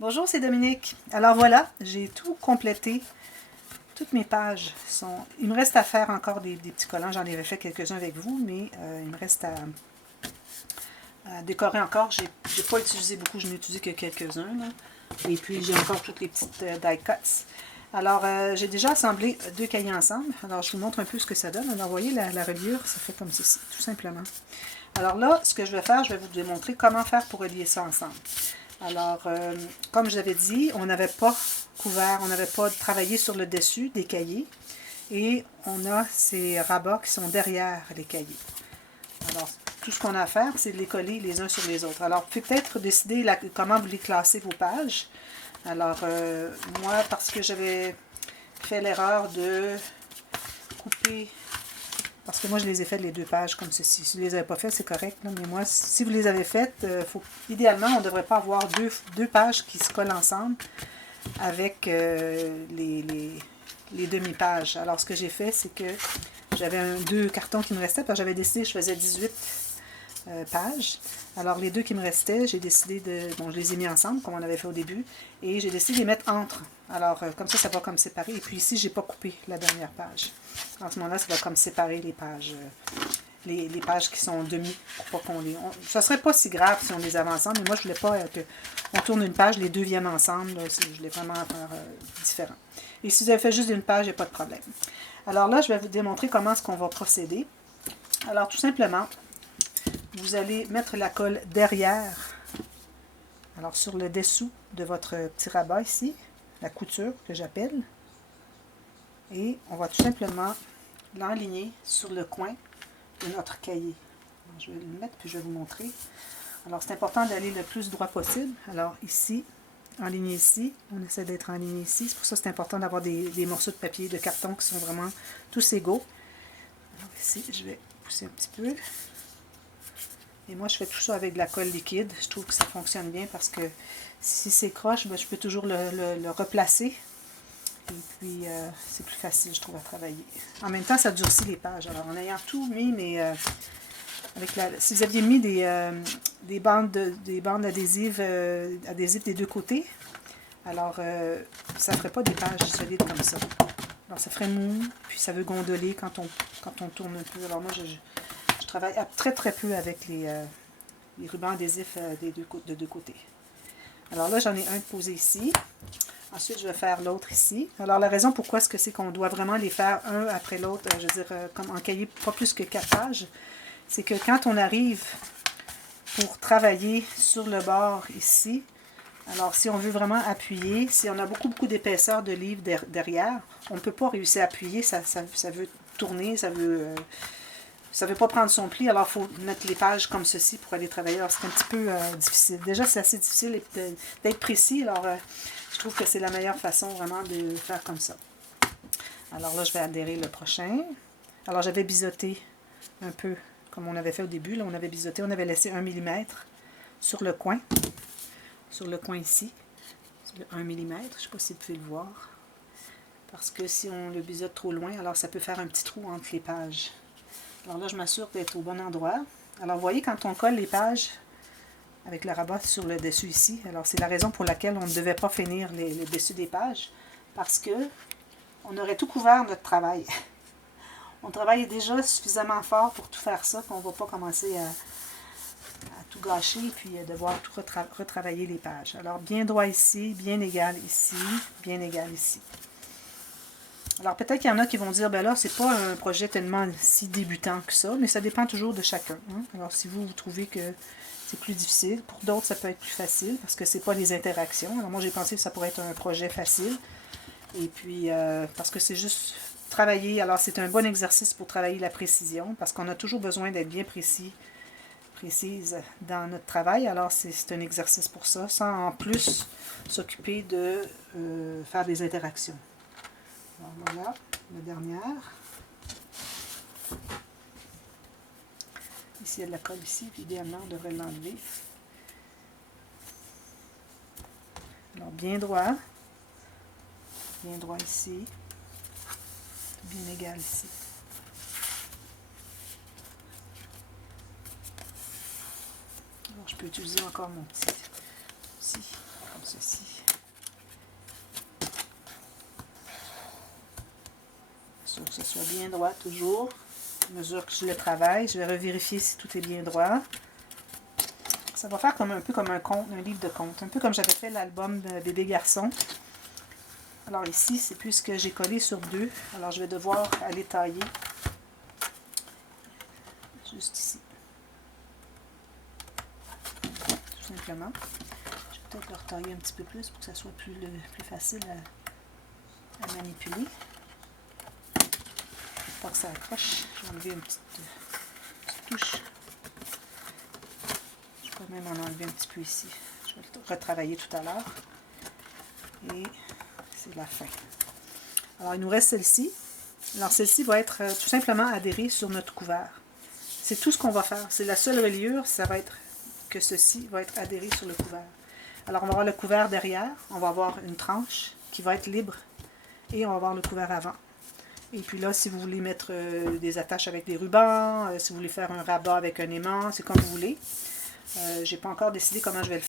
Bonjour, c'est Dominique. Alors voilà, j'ai tout complété. Toutes mes pages sont... Il me reste à faire encore des petits collants. J'en avais fait quelques-uns avec vous, mais il me reste à décorer encore. J'ai pas utilisé beaucoup, je n'ai utilisé que quelques-uns. Et puis j'ai encore toutes les petites die cuts. Alors j'ai déjà assemblé deux cahiers ensemble. Alors je vous montre un peu ce que ça donne. Alors vous voyez la reliure, ça fait comme ceci, tout simplement. Alors là, ce que je vais faire, je vais vous démontrer comment faire pour relier ça ensemble. Alors, comme je l'avais dit, on n'avait pas couvert, on n'avait pas travaillé sur le dessus des cahiers. Et on a ces rabats qui sont derrière les cahiers. Alors, tout ce qu'on a à faire, c'est de les coller les uns sur les autres. Alors, vous pouvez peut-être décider comment vous les classez vos pages. Alors, moi, parce que j'avais fait l'erreur de couper... Parce que moi, je les ai faites les deux pages comme ceci. Si vous ne les avez pas faites, c'est correct. Là, mais moi, si vous les avez faites, idéalement, on ne devrait pas avoir deux pages qui se collent ensemble avec les demi-pages. Alors, ce que j'ai fait, c'est que j'avais deux cartons qui me restaient, parce que j'avais décidé que je faisais 18 pages. Alors, les deux qui me restaient, j'ai décidé de... Bon, je les ai mis ensemble, comme on avait fait au début, et j'ai décidé de les mettre entre. Alors, comme ça va comme séparer. Et puis ici, j'ai pas coupé la dernière page. En ce moment-là, ça va comme séparer les pages. Les pages qui sont demi, pour pas qu'on les... ça serait pas si grave si on les avait ensemble, mais moi, je voulais pas qu'on tourne une page, les deux viennent ensemble. Là, je voulais vraiment faire différent. Et si vous avez fait juste une page, il n'y a pas de problème. Alors là, je vais vous démontrer comment est-ce qu'on va procéder. Alors, tout simplement, vous allez mettre la colle derrière, alors sur le dessous de votre petit rabat ici, la couture que j'appelle, et on va tout simplement l'enligner sur le coin de notre cahier. Alors, je vais le mettre puis je vais vous montrer. Alors c'est important d'aller le plus droit possible. Alors ici, enligné ici, on essaie d'être enligné ici. C'est pour ça que c'est important d'avoir des morceaux de papier, de carton qui sont vraiment tous égaux. Alors ici, je vais pousser un petit peu. Et moi, je fais tout ça avec de la colle liquide. Je trouve que ça fonctionne bien parce que si c'est croche, ben, je peux toujours le replacer. Et puis, c'est plus facile, je trouve, à travailler. En même temps, ça durcit les pages. Alors, en ayant tout mis, mais si vous aviez mis des bandes adhésives, adhésives des deux côtés, alors, ça ne ferait pas des pages solides comme ça. Alors, ça ferait mou, puis ça veut gondoler quand on tourne un peu. Alors, moi, je travaille très très peu avec les rubans adhésifs de deux côtés. Alors là, j'en ai un posé ici. Ensuite, je vais faire l'autre ici. Alors, la raison pourquoi c'est qu'on doit vraiment les faire un après l'autre, je veux dire, comme en cahier, pas plus que 4 pages, c'est que quand on arrive pour travailler sur le bord ici, alors si on veut vraiment appuyer, si on a beaucoup d'épaisseur de livre derrière, on ne peut pas réussir à appuyer, ça veut tourner, ça veut pas prendre son pli, alors il faut mettre les pages comme ceci pour aller travailler. Alors c'est un petit peu difficile. Déjà, c'est assez difficile d'être précis, alors je trouve que c'est la meilleure façon vraiment de faire comme ça. Alors là, je vais adhérer le prochain. Alors j'avais biseauté un peu comme on avait fait au début. Là, on avait biseauté, on avait laissé 1 mm sur le coin ici. 1 mm, je ne sais pas si vous pouvez le voir. Parce que si on le biseaute trop loin, alors ça peut faire un petit trou entre les pages. Alors là, je m'assure d'être au bon endroit. Alors, vous voyez, quand on colle les pages avec le rabat sur le dessus ici, alors c'est la raison pour laquelle on ne devait pas finir le dessus des pages, parce que on aurait tout couvert notre travail. On travaille déjà suffisamment fort pour tout faire ça, qu'on ne va pas commencer à tout gâcher, puis devoir tout retravailler les pages. Alors, bien droit ici, bien égal ici, bien égal ici. Alors, peut-être qu'il y en a qui vont dire, ben là, c'est pas un projet tellement si débutant que ça, mais ça dépend toujours de chacun. Hein? Alors, si vous trouvez que c'est plus difficile, pour d'autres, ça peut être plus facile, parce que c'est pas les interactions. Alors, moi, j'ai pensé que ça pourrait être un projet facile. Et puis, parce que c'est juste travailler. Alors, c'est un bon exercice pour travailler la précision, parce qu'on a toujours besoin d'être bien précise dans notre travail. Alors, c'est un exercice pour ça, sans en plus s'occuper de faire des interactions. Alors voilà, la dernière. Ici, il y a de la colle ici, puis idéalement, on devrait l'enlever. Alors, bien droit ici, bien égal ici. Alors, je peux utiliser encore mon petit, ici, comme ceci. sûr que ce soit bien droit toujours. À mesure que je le travaille, je vais revérifier si tout est bien droit. Ça va faire comme un peu comme un conte, un livre de contes. Un peu comme j'avais fait l'album de Bébé Garçon. Alors ici, c'est puisque j'ai collé sur 2. Alors je vais devoir aller tailler. Juste ici. Tout simplement. Je vais peut-être le retailler un petit peu plus pour que ça soit plus facile à manipuler. Pas que ça accroche. Je vais enlever une petite touche. Je peux même en enlever un petit peu ici. Je vais le retravailler tout à l'heure. Et c'est la fin. Alors, il nous reste celle-ci. Alors, celle-ci va être tout simplement adhérée sur notre couvert. C'est tout ce qu'on va faire. C'est la seule reliure, ça va être que ceci va être adhéré sur le couvert. Alors, on va avoir le couvert derrière. On va avoir une tranche qui va être libre. Et on va avoir le couvert avant. Et puis là, si vous voulez mettre des attaches avec des rubans, si vous voulez faire un rabat avec un aimant, c'est comme vous voulez. J'ai pas encore décidé comment je vais le faire.